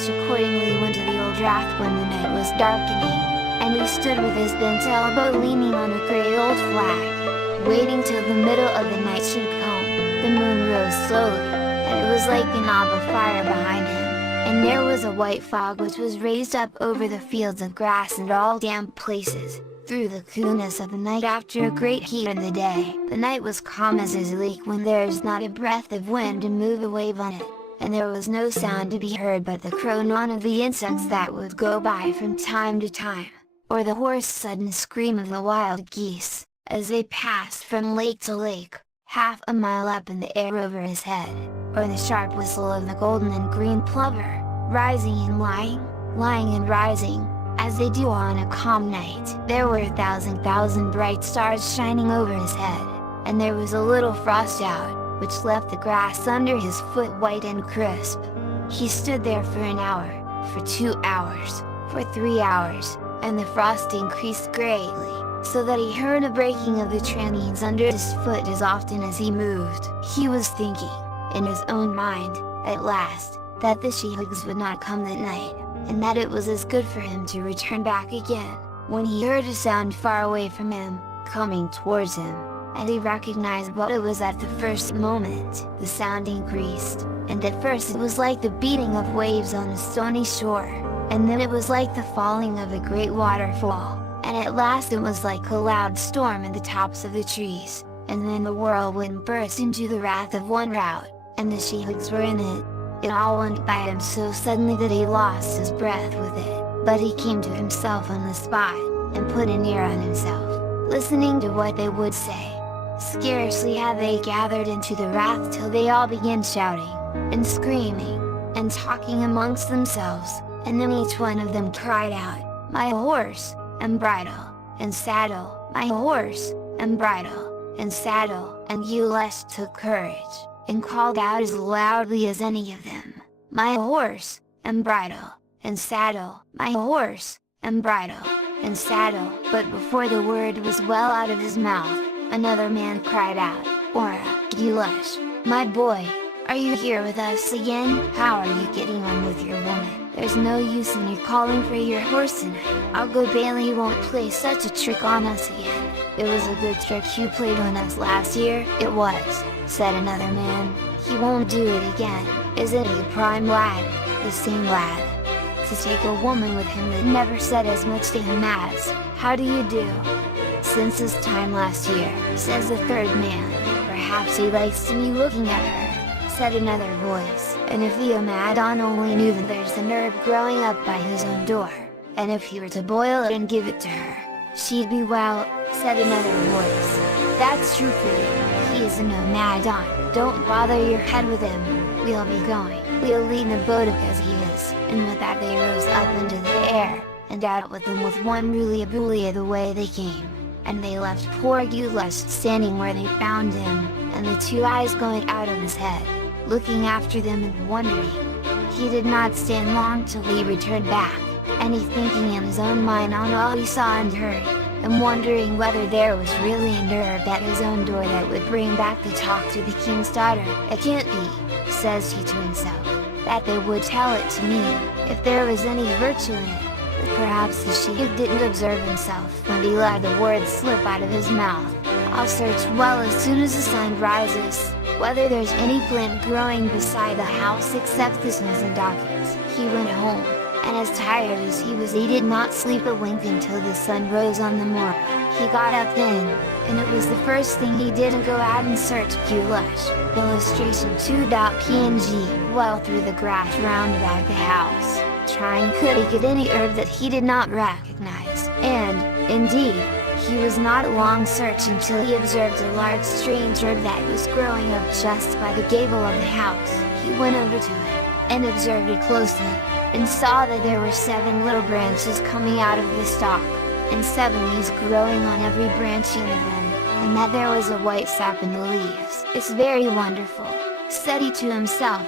Yulash accordingly went to the old rath when the night was darkening, and he stood with his bent elbow leaning on a grey old flag, waiting till the middle of the night should come. The moon rose slowly, and it was like a knob of fire behind him, and there was a white fog which was raised up over the fields of grass and all damp places, through the coolness of the night after a great heat in the day. The night was calm as is a lake when there is not a breath of wind to move a wave on it, and there was no sound to be heard but the croon of the insects that would go by from time to time, or the hoarse sudden scream of the wild geese, as they passed from lake to lake, half a mile up in the air over his head, or the sharp whistle of the golden and green plover, rising and lying, lying and rising, as they do on a calm night. There were 1,000 bright stars shining over his head, and there was a little frost out, which left the grass under his foot white and crisp. He stood there for an hour, for 2 hours, for 3 hours, and the frost increased greatly, so that he heard a breaking of the tranees under his foot as often as he moved. He was thinking, in his own mind, at last, that the sheehogues would not come that night, and that it was as good for him to return back again, when he heard a sound far away from him, coming towards him, and he recognized what it was at the first moment. The sound increased, and at first it was like the beating of waves on a stony shore, and then it was like the falling of a great waterfall, and at last it was like a loud storm in the tops of the trees, and then the whirlwind burst into the wrath of one rout, and the sheehogues were in it. It all went by him so suddenly that he lost his breath with it, but he came to himself on the spot, and put an ear on himself, listening to what they would say. Scarcely had they gathered into the rath till they all began shouting, and screaming, and talking amongst themselves, and then each one of them cried out, "My horse, and bridle, and saddle, my horse, and bridle, and saddle," and Yulash took courage, and called out as loudly as any of them, "My horse, and bridle, and saddle, my horse, and bridle, and saddle." But before the word was well out of his mouth, another man cried out, "Ora, Yulash, my boy, are you here with us again? How are you getting on with your woman? There's no use in your calling for your horse tonight. I'll go Bailey won't play such a trick on us again. It was a good trick you played on us last year." "It was," said another man. "He won't do it again. Isn't he a prime lad, the same lad? To take a woman with him that never said as much to him as, 'How do you do?' since this time last year," says the third man. "Perhaps he likes to be looking at her," said another voice. "And if the Amadon only knew that there's an herb growing up by his own door, and if he were to boil it and give it to her, she'd be well," said another voice. "That's true for you, he is an Amadon. Don't bother your head with him, we'll be going. We'll leave the boat as he is." And with that they rose up into the air, and out with them with one rulia the way they came, and they left poor Yulash standing where they found him, and the two eyes going out of his head, looking after them and wondering. He did not stand long till he returned back, and he thinking in his own mind on all he saw and heard, and wondering whether there was really an herb at his own door that would bring back the talk to the king's daughter. "It can't be," says he to himself, "that they would tell it to me, if there was any virtue in it." But perhaps the sheep didn't observe himself when he let the words slip out of his mouth. "I'll search well as soon as the sun rises, whether there's any plant growing beside the house except thistles and dockets." He went home, and as tired as he did not sleep a wink until the sun rose on the morrow. He got up then, and it was the first thing he did to go out and search Yulash. Illustration 2.png. Well through the grass round about the house, trying could he get any herb that he did not recognize, and, indeed, he was not long searching till he observed a large strange herb that was growing up just by the gable of the house. He went over to it, and observed it closely, and saw that there were 7 little branches coming out of the stalk, and 7 leaves growing on every branch of them, and that there was a white sap in the leaves. "It's very wonderful," said he to himself,